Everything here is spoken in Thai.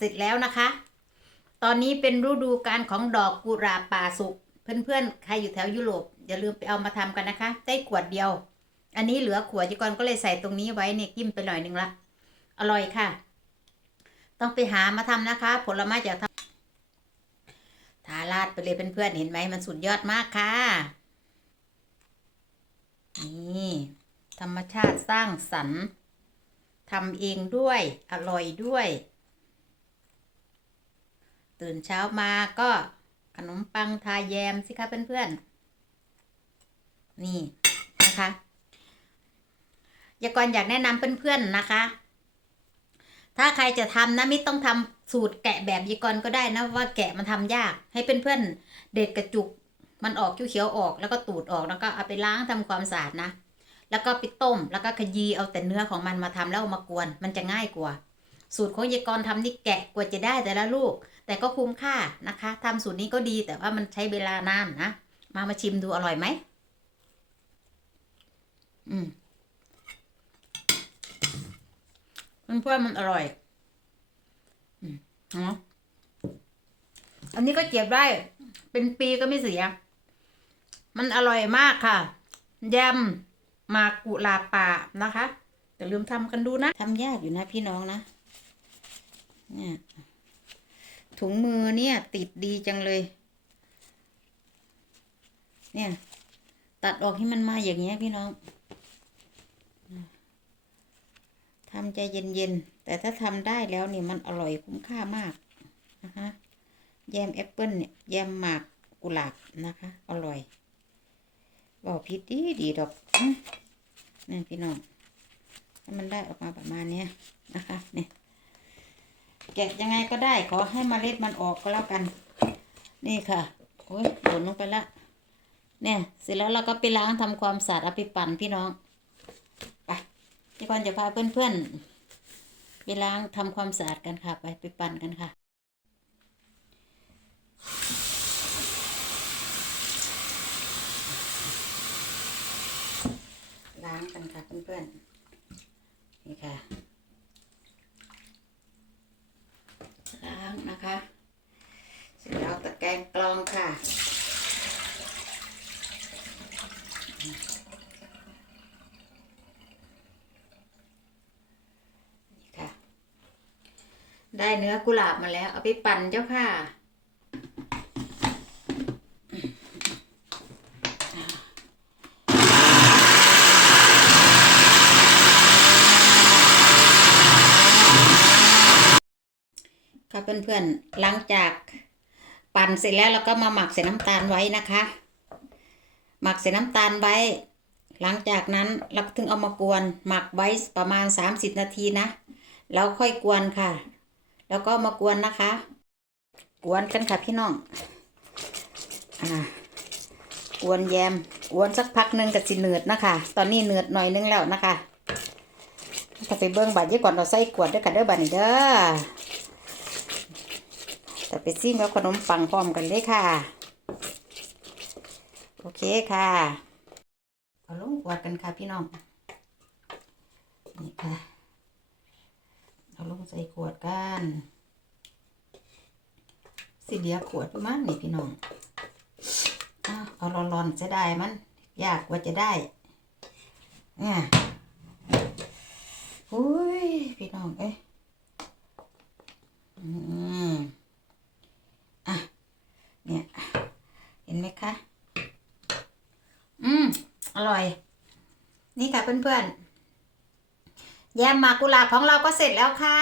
เสร็จแล้วนะคะ ตอนนี้เป็นฤดูการของดอกกุหลาบป่าสุก เพื่อนๆ ใครอยู่แถวยุโรปอย่าลืมไปเอามาทำกันนะคะ ได้ขวดเดียว อันนี้เหลือขวดจีกรก็เลยใส่ตรงนี้ไว้เนี่ยกิ้มไปหน่อยหนึ่งละ อร่อยค่ะ ต้องไปหามาทำนะคะ ผลไม้จากทำทาราดไปเลยเพื่อนๆ เห็นไหมมันสุดยอดมากค่ะ นี่ธรรมชาติสร้างสรรค์ทำเองด้วย อร่อยด้วย ตื่นเช้ามาก็ขนมปังทาแยมสิคะเพื่อนๆ นี่นะคะยากรอยากแนะนำเพื่อนๆนะคะ ถ้าใครจะทำนะไม่ต้องทำสูตรแกะแบบยากรก็ได้นะว่าแกะมันทำยาก ให้เพื่อนๆเด็ดกระจุกมันออกเขียวๆออกแล้วก็ตูดออกแล้วก็เอาไปล้างทำความสะอาดนะแล้วก็ไปต้มแล้วก็ขยีเอาแต่เนื้อของมันมาทำแล้วเอามากวน มันจะง่ายกว่า สูตรของยายกรทำนี่แกะกว่าจะได้แต่ละลูก แต่ก็คุ้มค่านะคะทำสูตรนี้ก็ดีแต่ว่ามันใช้เวลานานนะ มามาชิมดูอร่อยไหมอืมเพื่อนมันอร่อย อืมเนาะอันนี้ก็เก็บได้ เป็นปีก็ไม่เสีย มันอร่อยมากค่ะแยมมากุลาป่านะคะอย่าลืมทำกันดูนะทำยากอยู่นะพี่น้องนะ เนี่ยถุงมือเนี่ย ติดดีจังเลย เนี่ย ตัดออกให้มันมาอย่างเงี้ยพี่น้องทำใจเย็นๆ แต่ถ้าทำได้แล้วเนี่ยมันอร่อยคุ้มค่ามากนะคะแยมแอปเปิ้ลเนี่ยแยมหมากกุหลาบนะคะ อร่อยบอกพิษดีดีดอกเนี่พี่น้องถ้ามันได้ออกมาประมาณนี้นะคะเนี่ย กะยังไงก็ได้ขอให้มเมล็ดมันออกก็แล้วกัน นี่ค่ะโอ้ยหล่นลงไปละเนี่ยเสร็จแล้วเราก็ไปล้างทำความสะอาดเอาไปปั่นพี่น้องไปพี่กอนจะพาเพื่อนๆไปล้างทำความสะอาดกันค่ะ ไปไปปั่นกันค่ะล้างกันค่ะเพื่อนๆนี่ค่ะ้งนะคะเสร็จแล้วตะแกรงกรองค่ะนี่ค่ะ ได้เนื้อกุหลาบมาแล้ว เอาไปปั่นเจ้าค่ะ ค่ะเพื่อนๆหลังจากปั่นเสร็จแล้วเราก็มาหมักใส่น้ำตาลไว้นะคะ หมักใส่น้ำตาลไว้ หลังจากนั้นเราถึงเอามากวนหมักไว้ประมาณ 30 นาทีนะแล้วค่อยกวนค่ะ แล้วก็มากวนนะคะ กวนกันค่ะพี่น้องอ่ากวนแยมกวนสักพักหนึ่งกับสิเนือดนะคะ ตอนนี้เนือดหน่อยนึงแล้วนะคะถ้าไปเบิ้งบัตรยี่ก่อนเราใส่กวดด้วยค่ะเด้อบัตรนี้เด้อ แต่ไปซิมกับขนมปังพร้อมกันเลยค่ะ โอเคค่ะเอาลงขวดกันค่ะพี่น้อง นี่ค่ะเอาลงใส่ขวดกันสิเดียขวดมาณนี่พี่น้องเอาร้อนๆจะได้มัน ยากกว่าจะได้ เนี่ยอุ้ย พี่น้อง เอ้ยอืม อะ เนี่ย เห็นไหมคะ อืม อ ร่อย นี่ค่ะเพื่อนๆ แยมมากุลาของเราก็เสร็จแล้วค่ะ